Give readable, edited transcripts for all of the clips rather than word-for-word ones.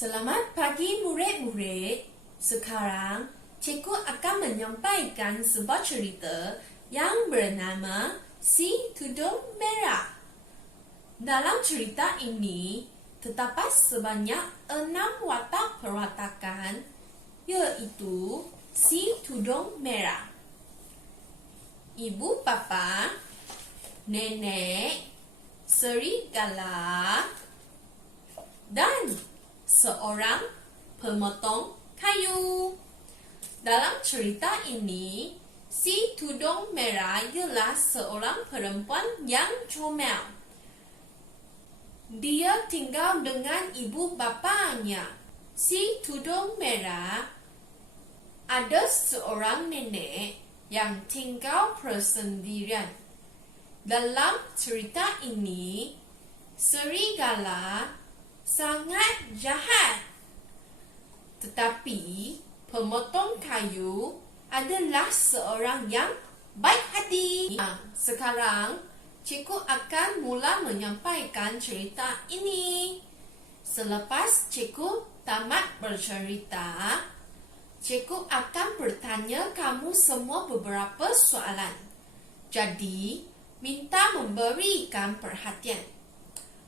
Selamat pagi murid-murid. Sekarang cikgu akan menyampaikan sebuah cerita yang bernama Si Tudung Merah. Dalam cerita ini terdapat sebanyak 6 watak perwatakan, iaitu Si Tudung Merah, ibu bapa, nenek, serigala, dan seorang pemotong kayu. Dalam cerita ini, Si Tudung Merah ialah seorang perempuan yang comel. Dia tinggal dengan ibu bapanya. Si Tudung Merah ada seorang nenek yang tinggal bersendirian. Dalam cerita ini, serigala sangat jahat. Tetapi pemotong kayu adalah seorang yang baik hati. Sekarang cikgu akan mula menyampaikan cerita ini. Selepas cikgu tamat bercerita, cikgu akan bertanya kamu semua beberapa soalan. Jadi, minta memberikan perhatian.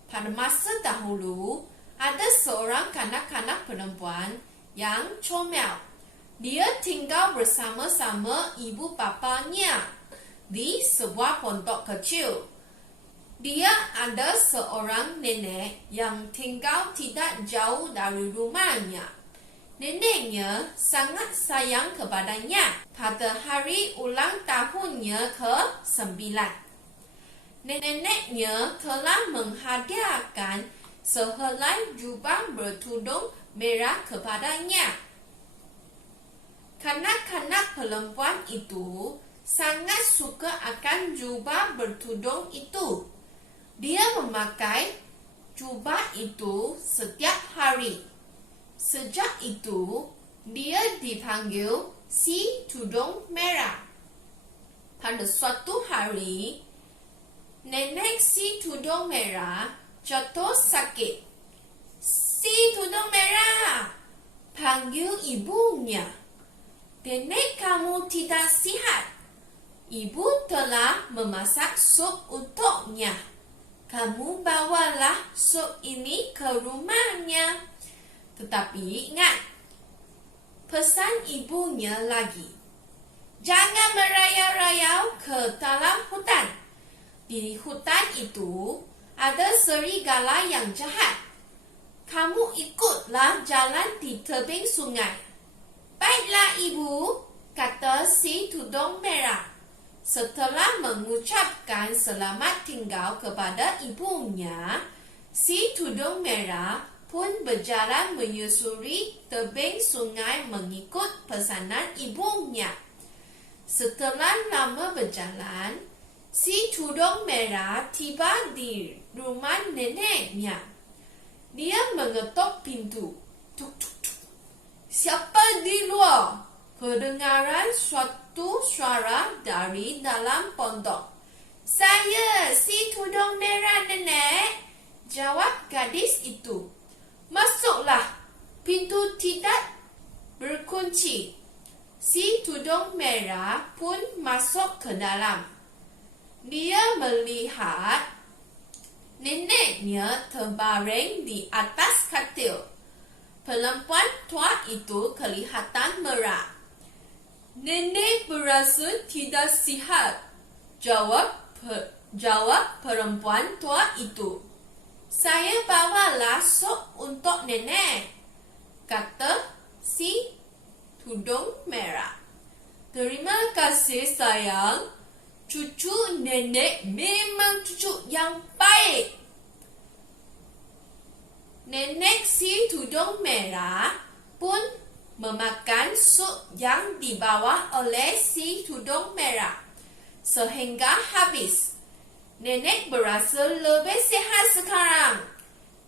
Pada masa dahulu, ada seorang kanak-kanak perempuan yang comel. Dia tinggal bersama-sama ibu bapanya di sebuah pondok kecil. Dia ada seorang nenek yang tinggal tidak jauh dari rumahnya. Neneknya sangat sayang kepadanya. Pada hari ulang tahunnya ke-9, neneknya telah menghadiahkan sehelai jubah bertudung merah kepadanya. Kanak-kanak perempuan itu sangat suka akan jubah bertudung itu. Dia memakai jubah itu setiap hari. Sejak itu, dia dipanggil Si Tudung Merah. Pada suatu hari, nenek Si Tudung Merah jatuh sakit. Si Tudung Merah, panggil ibunya. Nenek kamu tidak sihat. Ibu telah memasak sup untuknya. Kamu bawalah sup ini ke rumahnya. Tetapi ingat, pesan ibunya lagi. Jangan merayau-rayau ke dalam hutan. Di hutan itu ada serigala yang jahat. Kamu ikutlah jalan di tebing sungai. Baiklah ibu, kata Si Tudung Merah. Setelah mengucapkan selamat tinggal kepada ibunya, Si Tudung Merah pun berjalan menyusuri tebing sungai mengikut pesanan ibunya. Setelah lama berjalan, Si Tudung Merah tiba di rumah neneknya. Dia mengetuk pintu. Tuk, tuk, tuk. Siapa di luar? Kedengaran suatu suara dari dalam pondok. Saya, Si Tudung Merah, nenek, jawab gadis itu. Masuklah, pintu tidak berkunci. Si Tudung Merah pun masuk ke dalam. Dia melihat neneknya terbaring di atas katil. Perempuan tua itu kelihatan merah. Nenek berasa tidak sihat, jawab perempuan tua itu. Saya bawalah sup untuk nenek, kata Si Tudung Merah. Terima kasih sayang. Cucu nenek memang cucu yang baik. Nenek Si Tudung Merah pun memakan sup yang dibawa oleh Si Tudung Merah sehingga habis. Nenek berasa lebih sihat sekarang,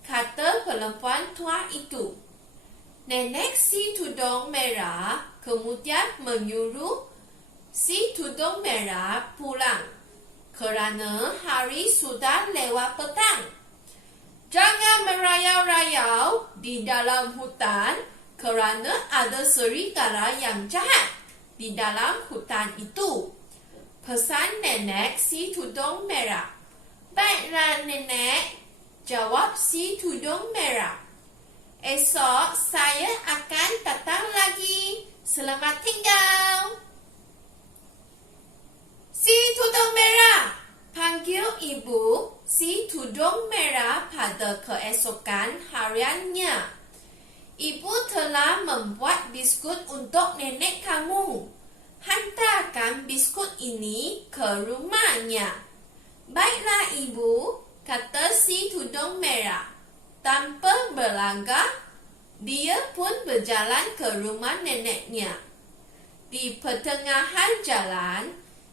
kata perempuan tua itu. Nenek Si Tudung Merah kemudian menyuruh Si Tudung Merah pulang kerana hari sudah lewat petang. Jangan merayau-rayau di dalam hutan kerana ada serigala yang jahat di dalam hutan itu. Pesan nenek si tudung merah. Baiklah nenek, jawab si tudung merah. Esok saya akan datang lagi. Selamat tinggal. Si tudung merah, panggil ibu si tudung merah pada keesokan hariannya. Ibu telah membuat biskut untuk nenek kamu. Hantarkan biskut ini ke rumahnya. Baiklah ibu, kata si tudung merah. Tanpa berlanggar, dia pun berjalan ke rumah neneknya. Di pertengahan jalan,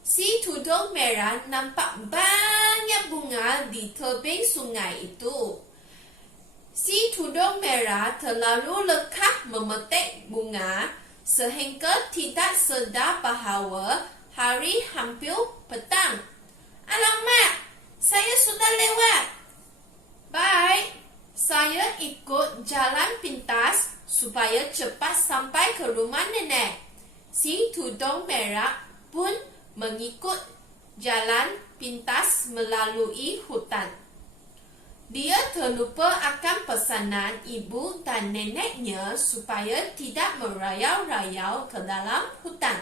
si tudung merah nampak banyak bunga di tebing sungai itu. Si tudung merah terlalu lekah memetik bunga sehingga tidak sedar bahawa hari hampir petang. Alamak, saya sudah lewat. Baik, saya ikut jalan pintas supaya cepat sampai ke rumah nenek. Si tudung merah pun mengikut jalan pintas melalui hutan. Dia terlupa akan pesanan ibu dan neneknya supaya tidak merayau-rayau ke dalam hutan.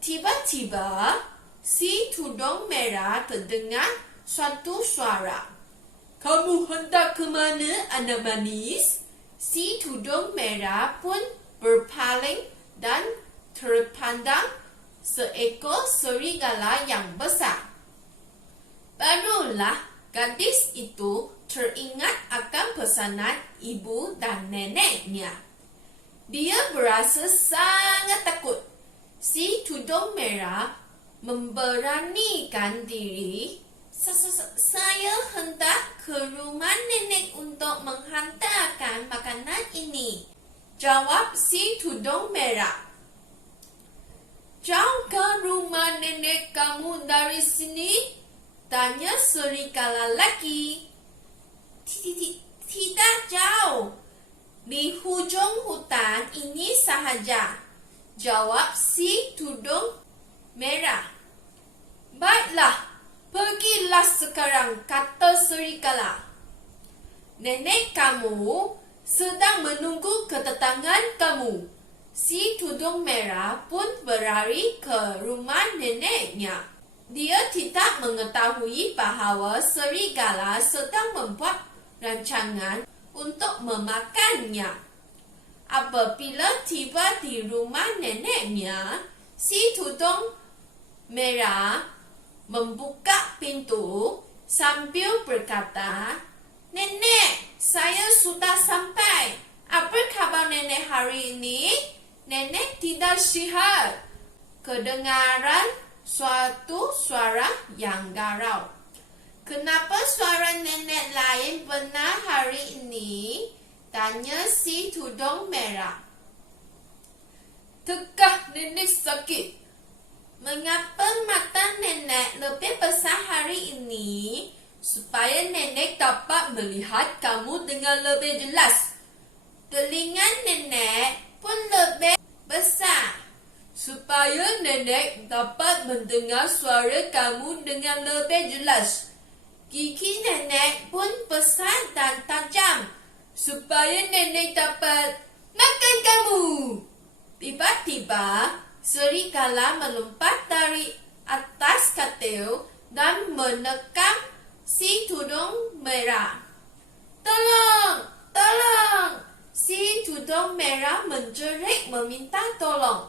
Tiba-tiba, si tudung merah terdengar suatu suara. Kamu hendak ke mana, anak manis? Si tudung merah pun berpaling dan terpandang seekor serigala yang besar. Barulah gadis itu teringat akan pesanan ibu dan neneknya. Dia berasa sangat takut. Si tudung merah memberanikan diri. Saya hendak ke rumah nenek untuk menghantarkan makanan ini, jawab si tudung merah. Jauhkah rumah nenek kamu dari sini? Tanya serigala lagi. Tidak jauh. Di hujung hutan ini sahaja, jawab si tudung merah. Baiklah, pergilah sekarang, kata serigala. Nenek kamu sedang menunggu kedatangan kamu. Si tudung merah pun berlari ke rumah neneknya. Dia tidak mengetahui bahawa serigala sedang membuat rancangan untuk memakannya. Apabila tiba di rumah neneknya, si tudung merah membuka pintu sambil berkata, "Nenek, saya sudah sampai. Apa khabar nenek hari ini?" Nenek tidak sihat. Kedengaran suatu suara yang garau. Kenapa suara nenek lain benar hari ini? Tanya si tudung merah. Tekah nenek sakit. Mengapa mata nenek lebih besar hari ini? Supaya nenek dapat melihat kamu dengan lebih jelas. Telinga nenek pun lebih besar. Supaya nenek dapat mendengar suara kamu dengan lebih jelas. Gigi nenek pun besar dan tajam. Supaya nenek dapat makan kamu. Tiba-tiba, serigala melompat dari atas katil dan menekam si tudung merah. Tolong! Tolong! Si tudung merah menjerit meminta tolong.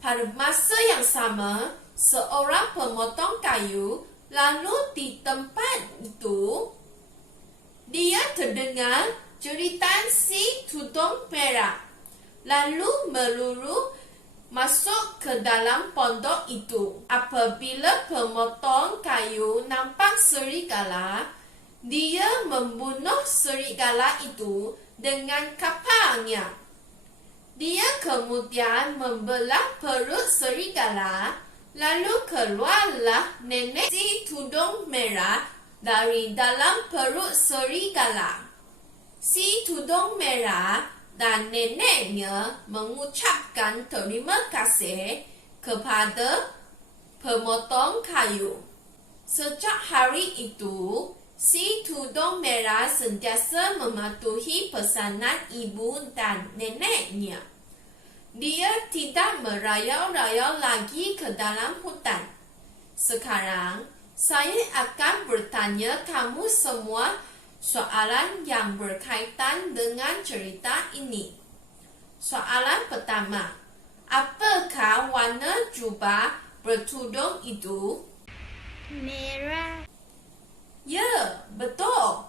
Pada masa yang sama, seorang pemotong kayu lalu di tempat itu. Dia terdengar jeritan si tudung merah, lalu meluru masuk ke dalam pondok itu. Apabila pemotong kayu nampak serigala, dia membunuh serigala itu dengan kapalnya. Dia kemudian membelah perut serigala, lalu keluarlah nenek si tudung merah dari dalam perut serigala. Si tudung merah dan neneknya mengucapkan terima kasih kepada pemotong kayu. Sejak hari itu, si tudung merah sentiasa mematuhi pesanan ibu dan neneknya. Dia tidak merayau-rayau lagi ke dalam hutan. Sekarang, saya akan bertanya kamu semua soalan yang berkaitan dengan cerita ini. Soalan pertama, apakah warna jubah bertudung itu? Merah. Ya, betul.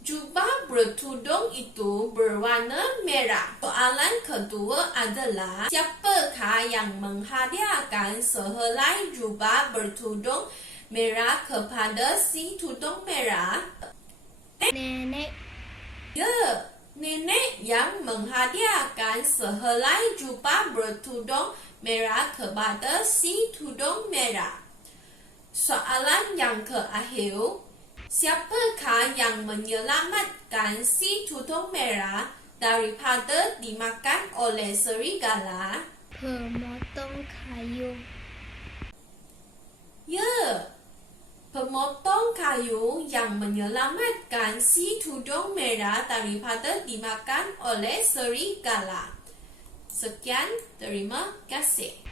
Jubah bertudung itu berwarna merah. Soalan kedua adalah, siapakah yang menghadiahkan sehelai jubah bertudung merah kepada si tudung merah? Nenek. Ya, nenek yang menghadiahkan sehelai jubah bertudung merah kepada si tudung merah. Soalan yang terakhir, siapakah yang menyelamatkan si tudung merah daripada dimakan oleh serigala? Pemotong kayu. Ya, pemotong kayu yang menyelamatkan si tudung merah daripada dimakan oleh serigala. Sekian, terima kasih.